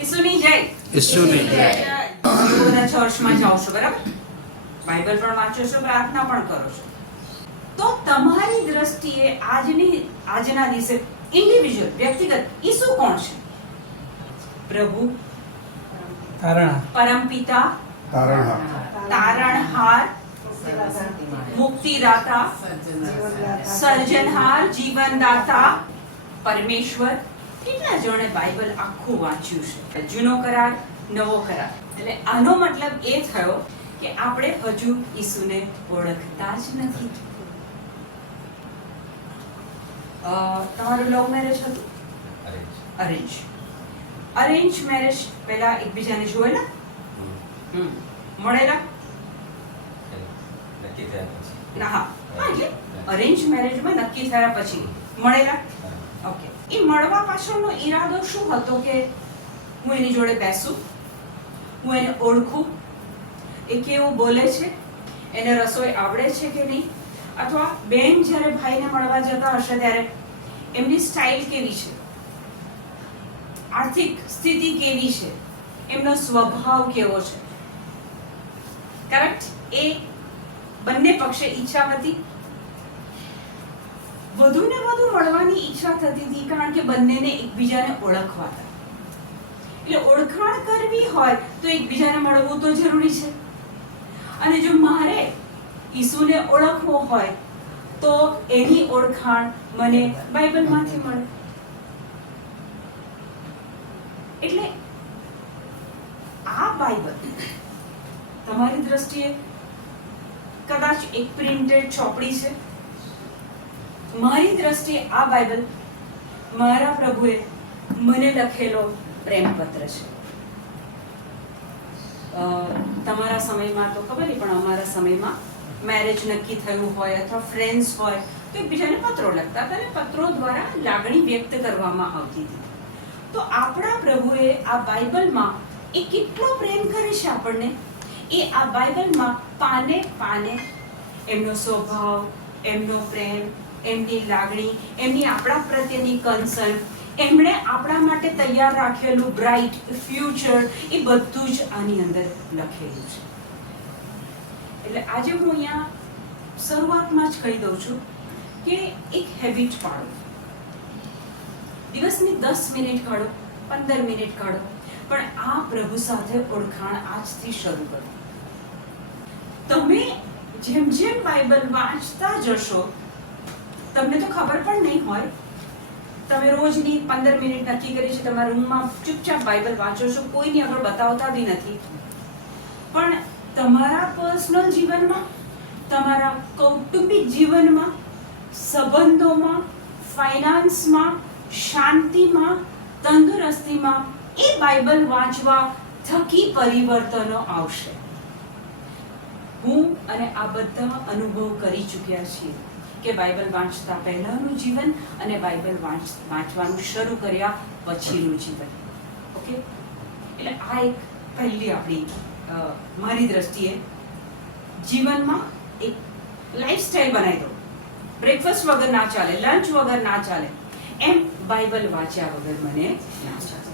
ઈસુની જય. ઈસુની જય. બધા ચર્ચમાં જાઓ છો, બરાબર? બાઇબલ પણ વાંચો છો, પ્રાર્થના પણ કરો છો. તો તમારી દ્રષ્ટિએ આજના દિવસે ઇન્ડિવિજ્યુઅલ વ્યક્તિગત ઈસુ કોણ છે? પ્રભુ, પરમપિતા, તારણહાર, મુક્તિદાતા, સર્જનહાર, જીવનદાતા, પરમેશ્વર. કેટલા જણે બાઇબલ આખું વાંચ્યું છે? જૂનો કરાર, નવો કરાર. એટલે આનો મતલબ એ થયો કે આપણે હજુ ઈસુને ઓળખતા જ નથી. તમારું લવ મેરેજ હતું? અરેન્જ મેરેજ પહેલા એકબીજાને જોયેલા, મળેલા? ના, એટલે અરેન્જ મેરેજમાં નક્કી થયા પછી મળેલા. ઓકે. એ મળવા પાછળનો ઈરાદો શું હતો? કે હું એની જોડે બેસું, હું એને ઓળખું, એ કેવું બોલે છે, એને રસોઈ આવડે છે કે નહીં, અથવા બેન જ્યારે ભાઈને મળવા જતા હશે ત્યારે એમની સ્ટાઇલ કેવી છે, આર્થિક સ્થિતિ કેવી છે, એમનો સ્વભાવ કેવો છે. કરેક્ટ? એ બંને પક્ષે ઈચ્છા હતી. વધુ ને વધુ મળવાની ઈચ્છા થતી હતી, કારણ કે બંનેને એકબીજાને ઓળખવા હતા. એટલે ઓળખાણ કરવી હોય તો એકબીજાને મળવું તો જરૂરી છે. અને જો મારે ઈસુને ઓળખવો હોય તો એની ઓળખાણ મને બાઇબલમાંથી મળે. એટલે આ બાઇબલ તમારી દ્રષ્ટિએ કદાચ એક પ્રિન્ટેડ ચોપડી છે. મારી દ્રષ્ટિએ આ બાઇબલ મારા પ્રભુએ મને લખેલો પ્રેમપત્ર છે. તમારા સમયમાં તો ખબર નહીં, પણ અમારા સમયમાં મેરેજ નક્કી થયું હોય અથવા ફ્રેન્ડ્સ હોય તો એકબીજાને પત્રો લખતા હતા, અને પત્રો દ્વારા લાગણી વ્યક્ત કરવામાં આવતી હતી. તો આપણા પ્રભુએ આ બાઇબલમાં એ કેટલો પ્રેમ કરે છે આપણને. એ આ બાઇબલમાં પાને પાને એમનો સ્વભાવ, એમનો પ્રેમ, એમની લાગણી, એમની આપણા પ્રત્યેની કન્સર્ન, એમણે આપણા માટે તૈયાર રાખેલું બ્રાઇટ ફ્યુચર, એ બધું જ આની અંદર લખેલું છે. એટલે આજે હું અહીંયા શરૂઆતમાં જ કહી દઉં છું કે એક હેબિટ પાડો. દિવસની 10 મિનિટ કાઢો, 15 મિનિટ કાઢો, પણ આ પ્રભુ સાથે ઓળખાણ આજથી શરૂ કરો. તમે જેમ જેમ બાઇબલ વાંચતા જશો, તમને તો ખબર પણ નહીં હોય, તમે રોજની 15 મિનિટ નક્કી કરી છે, તમારા રૂમમાં ચૂપચાપ બાઇબલ વાંચો છો, કોઈની આગળ બતાવતા બી નથી, પણ તમારા પર્સનલ જીવનમાં, તમારા કૌટુંબિક જીવનમાં, સંબંધોમાં, ફાઇનાન્સમાં, શાંતિમાં, તંદુરસ્તીમાં એ બાઇબલ વાંચવા થકી પરિવર્તનો આવશે. હું અને આ બધા અનુભવ કરી ચૂક્યા છીએ કે બાઇબલ વાંચતા પહેલાનું જીવન અને બાઇબલ વાંચવાનું શરૂ કર્યા પછીનું જીવન. ઓકે? એટલે આ એક પહેલી આપણી મારી દ્રષ્ટિએ જીવનમાં એક લાઈફસ્ટાઈલ બનાવી દો. બ્રેકફાસ્ટ વગર ના ચાલે, લંચ વગર ના ચાલે, એમ બાઇબલ વાંચ્યા વગર મને ના ચાલે.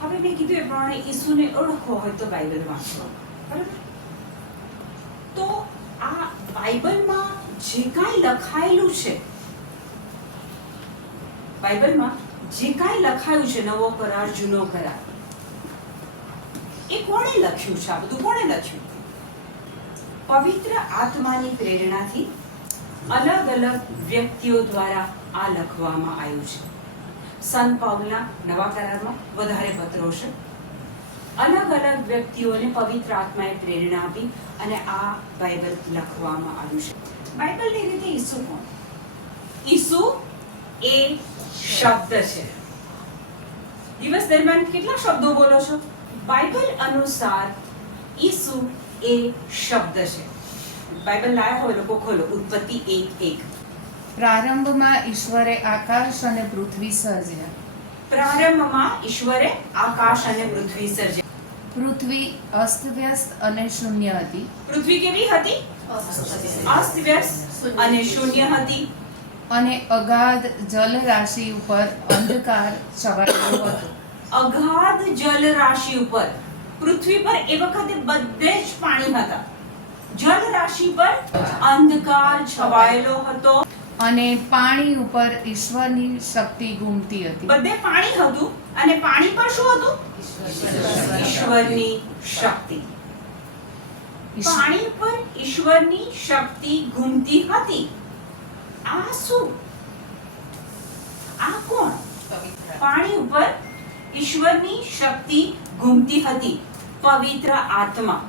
હવે મેં કીધું એ પ્રમાણે ઈસુને ઓળખવો હોય તો બાઇબલ વાંચવો, બરાબર? તો આ બાઇબલમાં જે કાંઈ લખાયેલું છે, બાઇબલમાં જે કાંઈ લખાયું છે, નવો કરાર, જૂનો કરાર, એ કોણે લખ્યું છે? આ બધું કોણે લખ્યું? પવિત્ર આત્માની પ્રેરણાથી અલગ અલગ વ્યક્તિઓ દ્વારા આ લખવામાં આવ્યું છે. સંત પાઉલના નવા કરારમાં વધારે પત્રો છે. અલગ અલગ વ્યક્તિઓને પવિત્ર આત્માએ પ્રેરણા આપી અને આ બાઇબલ લખવામાં આવ્યું છે. બાઇબલની રીતે ઈસુ કોણ? ઈસુ એ શબ્દ છે. દિવસ દરમિયાન કેટલા શબ્દો બોલો છો? બાઇબલ અનુસાર ઈસુ એ શબ્દ છે. બાઇબલ લાયા હોય લોકો ખોલો, ઉત્પત્તિ 1:1. પ્રારંભમાં ઈશ્વરે આકાશ અને પૃથ્વી સર્જ્યા. પ્રારંભમાં ઈશ્વરે આકાશ અને પૃથ્વી સર્જ્યા. પૃથ્વી અસ્તવ્યસ્ત અને શૂન્ય હતી. પૃથ્વી કેવી હતી? અસ્તવ્યસ્ત અને શૂન્ય હતી. અને અગાધ જલરાશિ ઉપર અંધકાર છવાયેલો હતો. અગાધ જલ રાશિ ઉપર, પૃથ્વી પર એ વખતે બધે જ પાણી હતા, જલ રાશિ પર અંધકાર છવાયેલો હતો, અને પાણી ઉપર ઈશ્વરની શક્તિ ઘૂમતી હતી. બધે પાણી હતું અને પાણી પર શું હતું? ઈશ્વરની શક્તિ. પાણી પર ઈશ્વરની શક્તિ ઘૂમતી હતી. આ શું? આ કોણ? પાણી ઉપર ઈશ્વરની શક્તિ ઘૂમતી હતી, પવિત્ર આત્મા.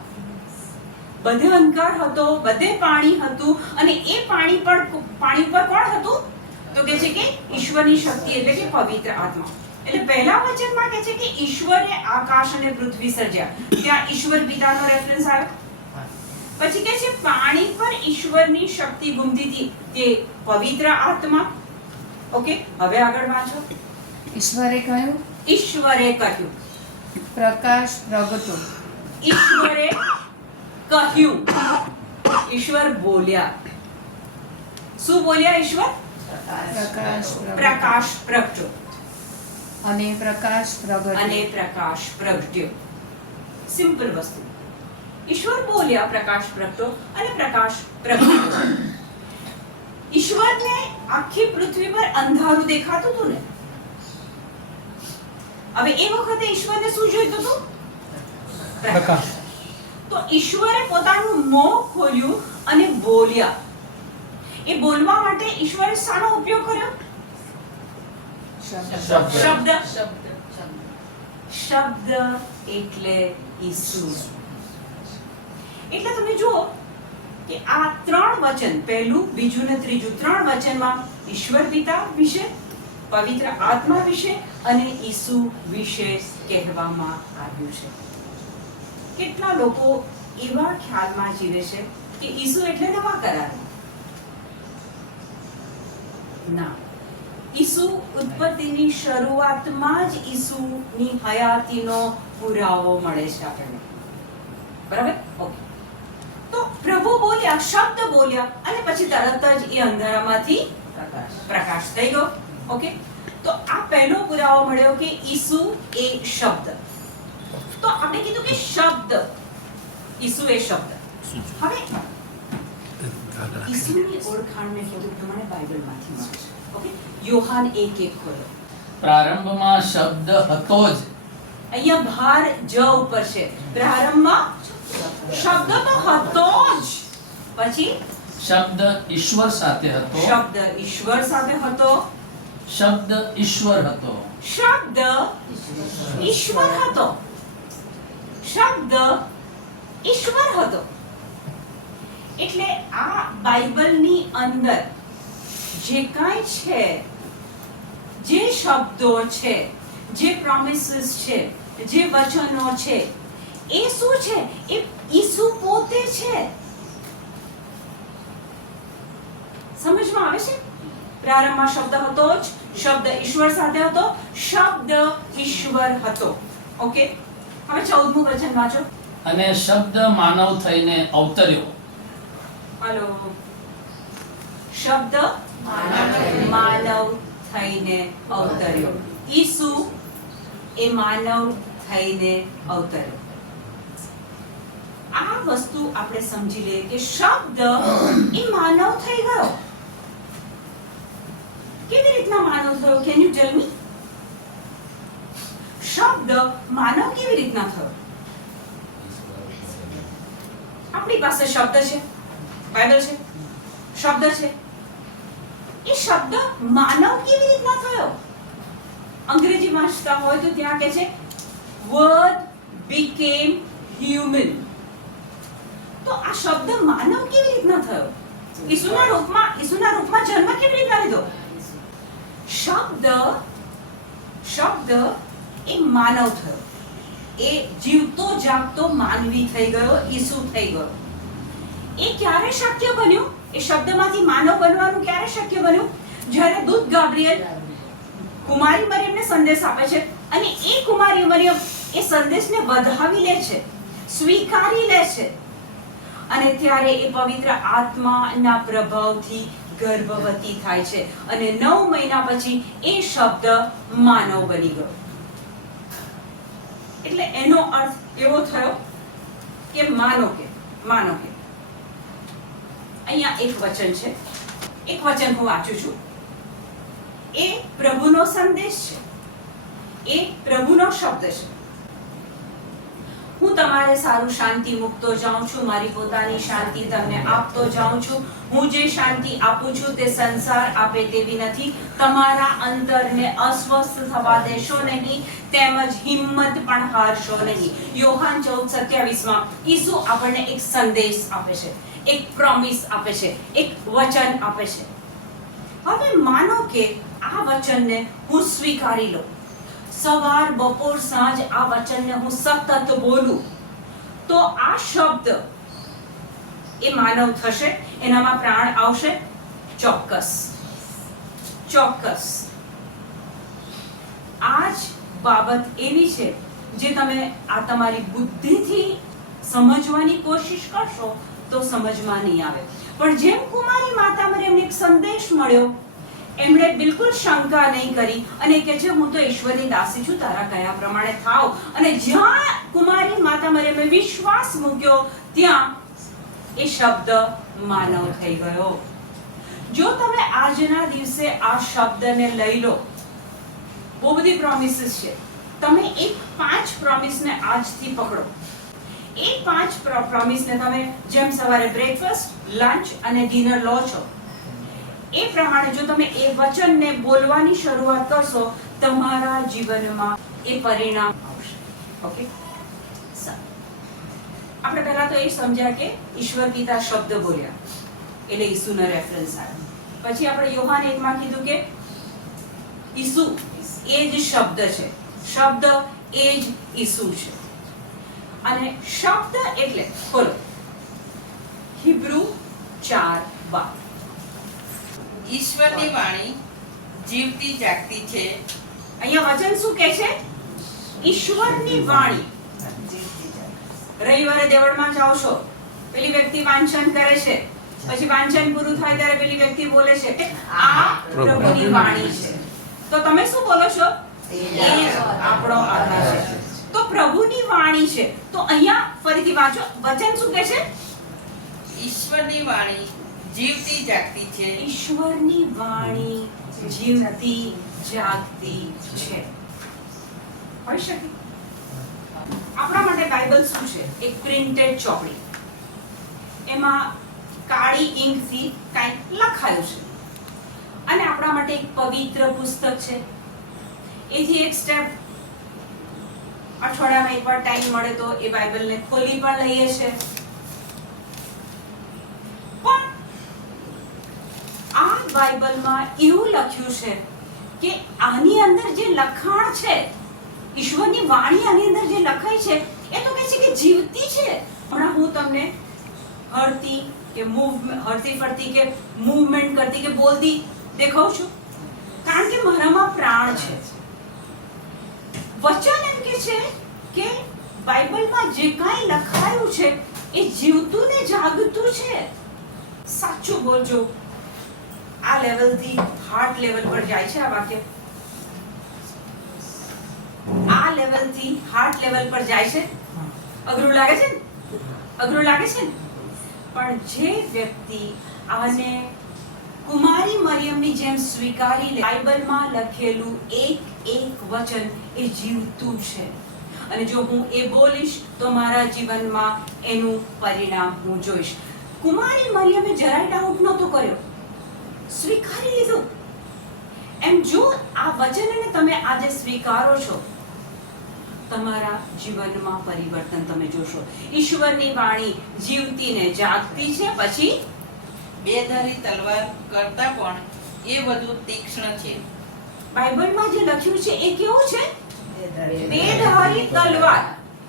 બધે અંધકાર હતો, બધે પાણી હતું, અને એ પાણી ઉપર કોણ હતું? તો કે છે કે ઈશ્વરની શક્તિ એટલે કે પવિત્ર આત્મા. એટલે પહેલા વચનમાં કહે છે કે ઈશ્વરે આકાશ અને પૃથ્વી સર્જ્યા. ત્યાં ઈશ્વર પિતાનો રેફરન્સ આવ્યો. પછી કહે છે પાણી પર ઈશ્વરની શક્તિ ઘૂમતી હતી, તે પવિત્ર આત્મા. ઓકે, હવે આગળ વાંચો. ઈશ્વરે કહ્યું, પ્રકાશ પ્રગટો. ઈશ્વરે કહ્યું, ઈશ્વર બોલ્યા. શું બોલ્યા ઈશ્વર? પ્રકાશ પ્રગટો. અને પ્રકાશ પ્રગટ્યો. સિમ્પલ વસ્તુ. ઈશ્વર બોલ્યા, પ્રકાશ પ્રગટો, અને પ્રકાશ પ્રગટ્યો. ઈશ્વરને આખી પૃથ્વી પર અંધારું દેખાતું હતું ને. હવે એ વખતે ઈશ્વરને શું જોઈતું હતું? પ્રકાશ. તો ઈશ્વરે પોતાનું મોં ખોલ્યું અને બોલ્યા. એ બોલવા માટે ઈશ્વરે શાનો ઉપયોગ કર્યો? શબ્દ એટલે ઈસુ. એટલે તમે જુઓ કે આ ત્રણ વચન, પહેલું, બીજું ને ત્રીજું, ત્રણ વચનમાં ઈશ્વર પિતા વિશે, પવિત્ર આત્મા વિશે અને ઈસુ વિશે કહેવામાં આવ્યું છે. કેટલા લોકો એવા ખ્યાલમાં જીવે છે કે ઈસુ એટલે નવા કરાર. ના, ઈસુ ઉત્પત્તિની શરૂઆતમાં જ ઈસુની હયાતીનો પુરાવો મળે છે આપણને. બરાબર? ઓકે. તો પ્રભુ બોલ્યા, શબ્દ બોલ્યા, અને પછી તરત જ એ અંધારામાંથી પ્રકાશ થઈ ગયો. ઓકે, તો આ પહેલો પુરાવો મળ્યો કે ઈસુ એ શબ્દ. તો આપણે કીધું કે શબ્દ, ઈસુ એ શબ્દ. હવે ઈસુની ઓળખાણ મેં કીધું પ્રમાણે બાઇબલમાંથી મળે છે. ઓકે, યોહાન 1:1 ખોલો. પ્રારંભમાં શબ્દ હતો જ. અહીંયા ભાર જ ઉપર છે. પ્રારંભમાં શબ્દ તો હતો જ. પછી શબ્દ ઈશ્વર સાથે હતો. શબ્દ ઈશ્વર સાથે હતો. શબ્દ ઈશ્વર હતો. શબ્દ ઈશ્વર હતો. શબ્દ ઈશ્વર હતો. એટલે આ બાઇબલની અંદર જે કાંઈ છે, જે શબ્દો છે, જે પ્રોમિસીસ છે, જે વચનો છે, એ શું છે? એ ઈસુ પોતે છે. સમજમાં આવે છે? પ્રારંભમાં શબ્દ હતો જ, શબ્દ ઈશ્વર સાથે હતો, શબ્દ ઈશ્વર હતો. ઓકે, હવે 14મું વચન વાંચો. અને શબ્દ માનવ થઈને અવતર્યો. હાલો. શબ્દ માનવ થઈને અવતર્યો. ઈસુ એ માનવ થઈને અવતર્યો. આ વસ્તુ આપણે સમજી લઈએ કે શબ્દ એ માનવ થઈ ગયો. કેવી રીતના માનવ થયો? કેન યુ ટેલ મી? શબ્દ માનવ કેવી રીતના થયો? આપણી પાસે શબ્દ છે, બાઇબલ છે, શબ્દ છે. એ શબ્દ માનવ કેવી રીતના થયો? અંગ્રેજી વાંચતા હોય તો ત્યાં કહે છે word became human. તો આ શબ્દ માનવ કેવી રીતના થયો? ઈસુના રૂપમાં જન્મ કેવી રીતના લીધો? શબ્દ એ માનવ થયો. એ જીવતો જાગતો માનવી થઈ ગયો, ઈસુ થઈ ગયો. એ ક્યારે શક્ય બન્યું? એ શબ્દમાંથી માનવ બનવાનું ક્યારે શક્ય બન્યું? જ્યારે દૂત ગાબ્રિએલ કુમારી મરિયમને સંદેશ આપે છે અને એ કુમારી મરિયમ એ સંદેશને વધાવી લે છે, સ્વીકારી લે છે, અને ત્યારે એ પવિત્ર આત્માના પ્રભાવથી ગર્ભવતી થાય છે અને 9 મહિના પછી એ શબ્દ માનવ બની ગયો. એટલે એનો અર્થ એવો થયો કે માનો કે અહીંયા એક વચન છે, એક વચન હું વાંચું છું. એ પ્રભુનો સંદેશ છે, એ પ્રભુનો શબ્દ છે. હું તમારે સારું શાંતિ મૂકતો જાઉં છું, મારી પોતાની શાંતિ તમને આપતો જાઉં છું. હું જે શાંતિ આપું છું તે સંસાર આપે તેવી નથી. તમારા અંતરને અસ્વસ્થ થવા દેશો નહીં, તેમજ હિંમત પણ હારશો નહીં. યોહાન 14:27 માં ઈસુ આપણને એક સંદેશ આપે છે, એક પ્રોમિસ આપે છે, એક વચન આપે છે. હવે માનો કે આ વચનને હું સ્વીકારી લઉં, સવાર બપોર સાંજ આ વચનને હું સતત બોલું, તો આ શબ્દ એ માનવ થશે, એનામાં પ્રાણ આવશે. ચોક્કસ. આ જ બાબત એવી છે જે તમે આ તમારી બુદ્ધિથી સમજવાની કોશિશ કરશો તો સમજમાં નહીં આવે. પણ જેમ કુમારી માતા મરિયમને એક સંદેશ મળ્યો, એમણે બિલકુલ શંકા નહીં કરી અને કહે છે હું તો ઈશ્વરની દાસી છું, તારા કયા પ્રમાણે થાવ. અને જ્યાં કુમારી માતા મરિયમે વિશ્વાસ મૂક્યો ત્યાં એ શબ્દ માનવ થઈ ગયો. જો તમે આજના દિવસે આ શબ્દને લઈ લો, બહુ બધી પ્રોમિસીસ છે, તમે એક 5 પ્રોમિસને આજથી પકડો. એ 5 પ્રોમિસને તમે જેમ સવારે બ્રેકફાસ્ટ, લંચ અને ડિનર લો છો, એ પ્રમાણે જો તમે એ વચનને બોલવાની શરૂઆત કરશો, તમારા જીવનમાં એ પરિણામ આવશે. ઓકે, આપણે પહેલા તો એ સમજ્યા કે ઈશ્વર પિતા શબ્દ બોલ્યા એટલે ઈસુનો રેફરન્સ આવ્યો. પછી આપણે યોહાન 1 માં કીધું કે ઈસુ એ જ શબ્દ છે, શબ્દ એ જ ઈસુ છે. અને શબ્દ એટલે બોલો હિબ્રુ 4:12 ઈશ્વરની વાણી જીવતી જાગતી છે. અહીંયા વચન શું કહે છે? ઈશ્વરની વાણી. રવિવારે દેવળમાં જાઓ છો, પેલી વ્યક્તિ વાંચન કરે છે, પછી વાંચન પૂરું થાય ત્યારે પેલી વ્યક્તિ બોલે છે આ પ્રભુની વાણી છે. તો તમે શું બોલો છો? એ આપણો આધાર છે. તો પ્રભુની વાણી છે. તો અહીંયા ફરીથી વાંચો, વચન શું કહે છે? ઈશ્વરની વાણી જીવતી જાગતી છે. ઈશ્વરની વાણી જીવતી જાગતી છે. હોઈ શકે. આપણા માટે બાઇબલ શું છે? એક પ્રિન્ટેડ ચોપડી, એમાં કાળી ઇંકથી કંઈક લખાયું છે, અને આપણા માટે એક પવિત્ર પુસ્તક છે. એથી એક સ્ટેપ અઠવાડિયામાં એકવાર ટાઈમ મળે તો એ બાઇબલને ખોલી પણ લઈએ છે. પણ આ બાઇબલમાં એવું લખ્યું છે કે આની અંદર જે લખાણ છે, ઈશ્વરની વાણી આની અંદર જે લખાઈ છે, એ તો કહે છે કે જીવતી છે. હમણાં હું તમને હરતી ફરતી કે મૂવમેન્ટ કરતી કે બોલતી દેખાઉં છું, કારણ કે મારામાં પ્રાણ છે. વચન એમ કે છે કે બાઇબલમાં જે કાંઈ લખાયું છે એ જીવતું ને જાગતું છે. સાચું બોલજો, આ લેવલથી હાર્ટ લેવલ પર જાય છે આ વાક્ય. આ લેવલથી હાર્ટ લેવલ પર જાય છે. અઘરું લાગે છે ને? અઘરું લાગે છે ને? પણ જે વ્યક્તિ આને કુમારી મરિયમની જેમ સ્વીકારી લે, બાઇબલમાં લખેલું એક વચન એ જીવતું છે. અને જો હું એ બોલીશ તો મારા જીવનમાં એનું પરિણામ હું જોઈશ. કુમારી મરિયમે જરાય ડાઉટ નહોતો કર્યો, સ્વીકારી લીધું. એમ જો આ વચનને તમે આજે સ્વીકારો છો, તમારા જીવનમાં પરિવર્તન તમે જોશો. ઈશ્વરની વાણી જીવતી ને જાગતી છે. પછી બેધારી તલવાર કરતા પણ એ વધુ તીક્ષ્ણ છે. બાઇબલમાં જે લખ્યું છે એ કેવું છે? બેધારી તલવાર.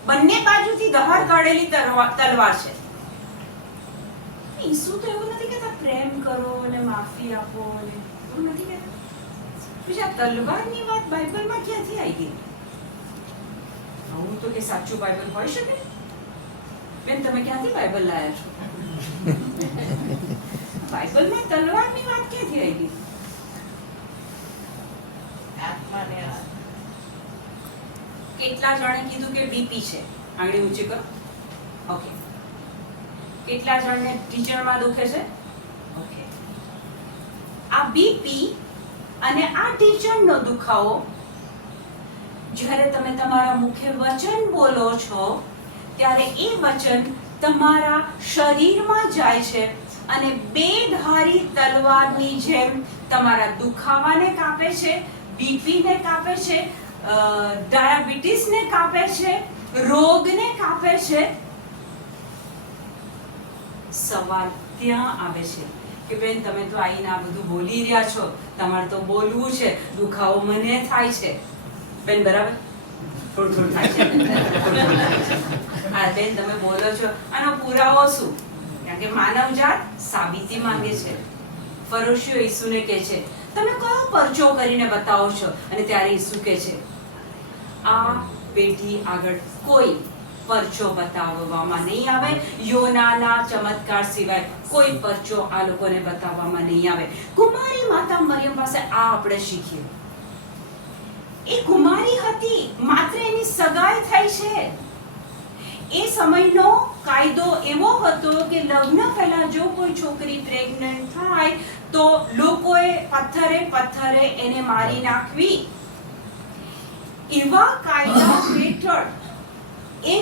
બંને બાજુથી ધાર કાઢેલી તલવાર છે. ઈસુ તો એવું નથી કહેતા પ્રેમ કરો અને માફી આપો અને એવું નથી કહેતા. પછી આ તલવારની વાત બાઇબલમાં ક્યાંથી આવી ગઈ? હું તો કે સાચું બાઇબલ હોઈ શકે? બેન, તમે ક્યાંથી બાઇબલ લાયા છો? બાઇબલમાં તલવારની વાત ક્યાંથી આવી ગઈ? આત્માને કેટલા જણે કીધું કે બીપી છે? આંગળી ઊંચી કરો. ઓકે. કેટલા જણને ટીચરમાં દુખે છે? ઓકે. આ બીપી અને આ ટીચરનો દુખાવો જ્યારે તમે તમારા મુખે વચન બોલો છો ત્યારે એ વચન તમારા શરીરમાં જાય છે અને બે ધારી તલવારની જેમ તમારા દુખાવાને કાપે છે, બીપીને કાપે છે, ડાયાબિટીસને કાપે છે, રોગને કાપે છે. સવાલ ત્યાં આવે છે કે બેન તમે તો આઈને આ બધું બોલી રહ્યા છો, તમારે તો બોલવું છે, દુખાવો મને થાય છે. બેન બરાબર? થોડું થાય છે. હા બેન તમે બોલો છો, આનો પુરાવો શું? કારણ કે માનવજાત સાબિતી માંગે છે. ફરોશીઓ ઈસુને કહે છે તમે કયો પરચો કરીને બતાવો છો? અને ત્યારે ઈસુ કહે છે આ પેઢી આગળ કોઈ પરચો બતાવવામાં નહીં આવે. યોનાના ચમત્કાર સિવાય કોઈ પરચો આ લોકોને બતાવવામાં નહીં આવે. કુમારી માતા મરિયમ પાસે આ આપણે શીખીએ. એ કુમારી હતી, માત્ર એની સગાઈ થઈ છે. એ સમયનો કાયદો એવો હતો કે લગ્ન પહેલા જો કોઈ છોકરી પ્રેગ્નન્ટ થાય તો લોકોએ પથ્થરે એને મારી નાખવી. એવા કાયદા હેઠળ એ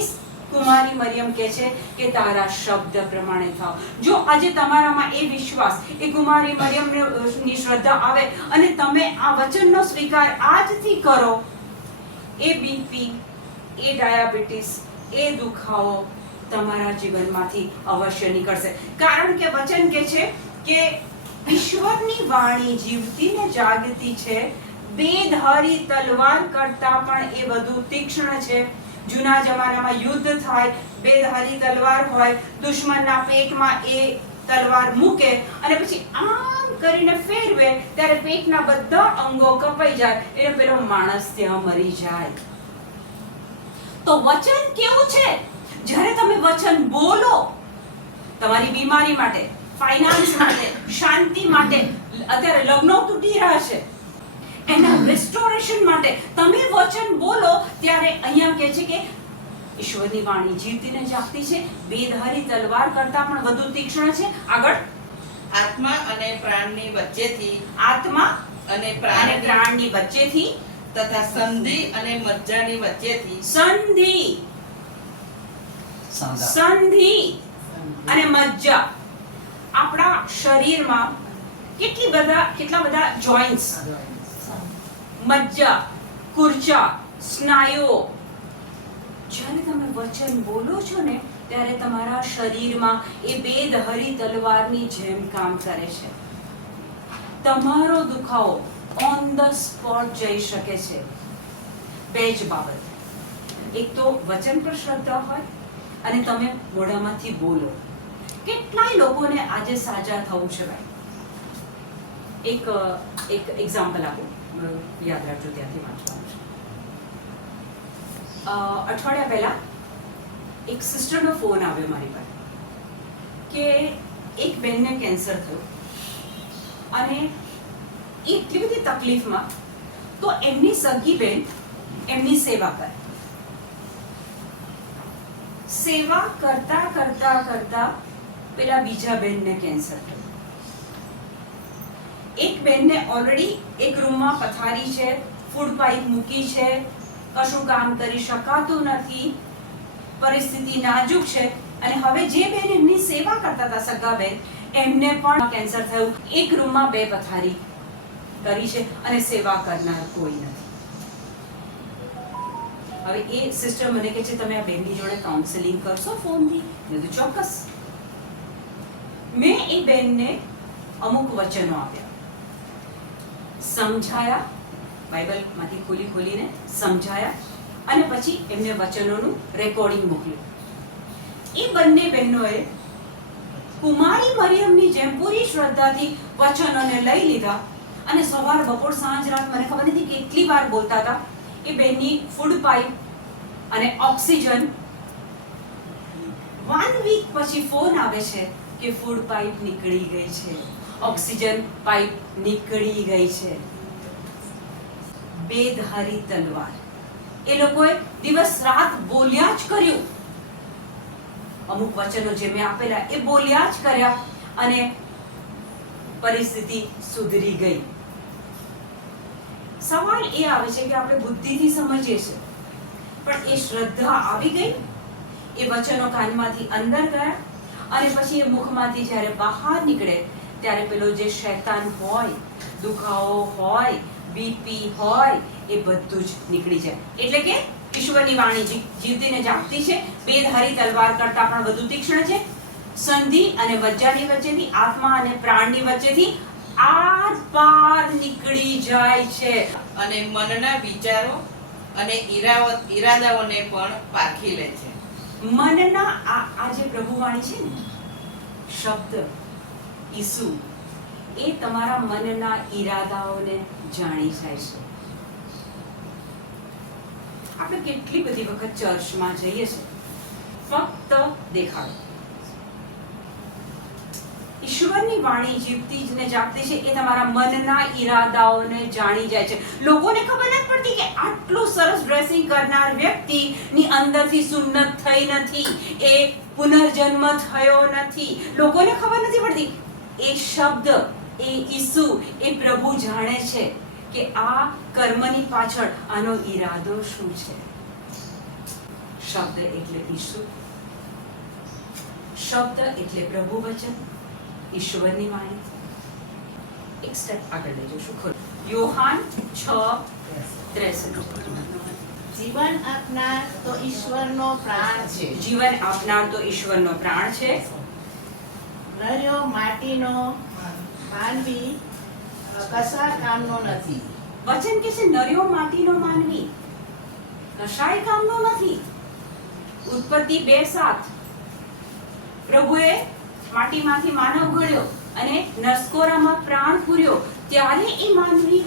કુમારી મરિયમ કહે છે કે તારા શબ્દ પ્રમાણે થાવ. જો આજે તમારામાં એ વિશ્વાસ, એ કુમારી મરિયમની શ્રદ્ધા આવે અને તમે આ વચનનો સ્વીકાર આજથી કરો, એ બીપી, એ ડાયાબિટીસ, એ દુખાવો તમારા જીવનમાંથી અવશ્ય નીકળશે. કારણ કે વચન કહે છે કે ઈશ્વરની વાણી જીવતી ને જાગતી છે, બે ધારી તલવાર કરતા પણ એ વધુ તીક્ષ્ણ છે. જૂના જમાનામાં યુદ્ધ થાય, બે ધારી તલવાર હોય, દુશ્મનના પેટમાં એ તલવાર મૂકે અને પછી આમ કરીને ફેરવે ત્યારે પેટના બધા અંગો કપાઈ જાય, એટલે પેલો માણસ ત્યાં મરી જાય. તો વચન કેવું છે? જ્યારે તમે વચન બોલો, તમારી બીમારી માટે, ફાઇનાન્સ માટે, શાંતિ માટે, અત્યારે લગ્નો તૂટી રહ્યા છે, એના રિસ્ટોરેશન માટે તમે વચન બોલો ત્યારે અહીંયા કહે છે કે ઈશ્વરની વાણી જીવતી ને જાગતી છે, બે ધારી તલવાર કરતા પણ વધુ તીક્ષ્ણ છે. આગળ, આત્મા અને પ્રાણની વચ્ચેથી, આત્મા અને પ્રાણની વચ્ચેથી, તથા સંધિ અને મજ્જાની વચ્ચેથી, સંધિ અને મજ્જા. આપણા શરીરમાં કેટલા બધા જોઇન્ટ્સ, મજ્જા, કુર્ચા, સ્નાયુઓ. જ્યારે તમે વચન બોલો છો ને ત્યારે તમારા શરીરમાં એ બે ધારી તલવારની જેમ કામ કરે છે. તમારો દુખાવો ઓન ધ સ્પોટ જઈ શકે છે. બે જ બાબત, એક તો વચન પર શ્રદ્ધા હોય અને તમે મોઢામાંથી બોલો. કેટલાય લોકોને આજે સાજા થવું છે ભાઈ. એક એક્ઝામ્પલ આપું, યાદ રાખજો, ત્યાંથી વાંચવાનું છે. અઠવાડિયા પહેલા એક સિસ્ટરનો ફોન આવ્યો મારી પાસે કે એક બેનને કેન્સર થયું અને એટલી બધી તકલીફમાં, તો એમની સગી બેન એમની સેવા કરે. સેવા કરતા કરતા કરતા પેલા બીજા બેનને કેન્સર થયું. એક બેનને ઓલરેડી એક રૂમમાં પથારી છે, ફૂડ પાઇપ મૂકી છે, કશું કામ કરી શકાતું નથી, પરિસ્થિતિ નાજુક છે. અને હવે જે બેન એમની સેવા કરતા હતા, સગા બેન, એમને પણ કેન્સર થયું. એક રૂમમાં બે પથારી કરી છે અને સેવા કરનાર કોઈ નથી. હવે એ સિસ્ટર મને કહે છે તમે આ બેનની જોડે કાઉન્સેલિંગ કરશો ફોનથી? મેં કીધું ચોક્કસ. મેં એ બેનને અમુક વચનો આપ્યા, સમજાયા, બાઇબલમાંથી ખોલીને સમજાયા અને પછી એમને વચનોનું રેકોર્ડિંગ મોકલ્યું. એ બંને બહેનોએ કુમારી મરિયમની જેમ પૂરી શ્રદ્ધાથી વચનોને લઈ લીધા અને સવાર, બપોર, સાંજ, રાત, મને ખબર નથી કેટલી વાર બોલતા હતા. એ બેનની ફૂડ પાઇપ અને ઓક્સિજન 1 વીક પછી ફોન આવે છે કે ફૂડ પાઇપ નીકળી ગઈ છે, ઓક્સિજન પાઇપ નીકળી ગઈ છે. બે ધારી તલવાર એ લોકોએ દિવસ રાત બોલ્યા જ કર્યું. અમુક વચનો જે મેં આપેલા એ બોલ્યા જ કર્યા અને પરિસ્થિતિ સુધરી ગઈ. સવાલ એ આવે છે કે આપણે બુદ્ધિથી સમજીએ છીએ, પણ એ શ્રદ્ધા આવી ગઈ, એ વચનો કાનમાંથી અંદર ગયા અને પછી એ મુખમાંથી જ્યારે બહાર નીકળે ત્યારે પેલો જે શૈતાન હોય, દુખાવો હોય, બીપી હોય, એ બધું જ નીકળી જાય. એટલે કે ઈશ્વરની વાણી જીવતી ને જાગતી છે, બેધારી તલવાર કરતા પણ વધુ તીક્ષ્ણ છે, સંધિ અને વજ્જાની વચ્ચેથી, આત્મા અને પ્રાણની વચ્ચેથી આર પાર નીકળી જાય છે. અને મનના વિચારો અને ઈરાદાઓને પણ પારખી લે છે. મનના આ જે પ્રભુવાણી છે ને, શબ્દ ઈસુ, એ તમારા મનના ઈરાદાઓને જાણી જાય છે. આપણે કેટલી બધી વખત ચર્ચમાં જઈએ છીએ, ફક્ત દેખાડો. ઈશ્વરની વાણી જીવતી ને જાગતી છે, એ તમારા મનના ઈરાદાઓને જાણી જાય છે. લોકોને ખબર નથી પડતી કે આટલું સરસ ડ્રેસિંગ કરનાર વ્યક્તિની અંદરથી સુન્નત થઈ નથી, એ પુનર્જન્મ થયો નથી. લોકોને ખબર નથી પડતી. એ શબ્દ, એ ઈસુ, એ પ્રભુ જાણે છે કે આ કર્મની પાછળ આનો ઈરાદો શું છે. શબ્દ એટલે ઈસુ, શબ્દ એટલે પ્રભુ વચન, ઈશ્વરની વાણી. એક સ્ટેપ આગળ લઈ જશું. ખોલો યોહાન 6:63. જીવન આપનાર તો ઈશ્વરનો પ્રાણ છે. જીવન આપનાર તો ઈશ્વરનો પ્રાણ છે. નર્યો માટીનો માનવી કશા કામનો નથી. વચન કે છે નર્યો માટીનો માનવી કશાય કામનો નથી. ઉત્પત્તિ 2:7. પ્રભુએ માટીમાંથી માનવ ઘડ્યો અને નસકોરામાં પ્રાણ પૂર્યો, ત્યારે એ માનવી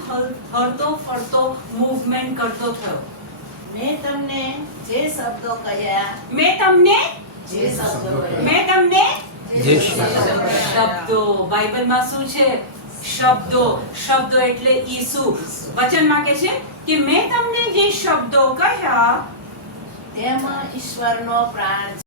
હરતો ફરતો મૂવમેન્ટ કરતો થયો. મેં તમને જે શબ્દો કહ્યા મેં તમને જે શબ્દો. શબ્દો. બાઇબલમાં શું છે? શબ્દો. શબ્દો એટલે ઈસુ. વચનમાં કે છે કે મેં તમને જે શબ્દો કહ્યા તેમાં ઈશ્વરનો પ્રાણ છે.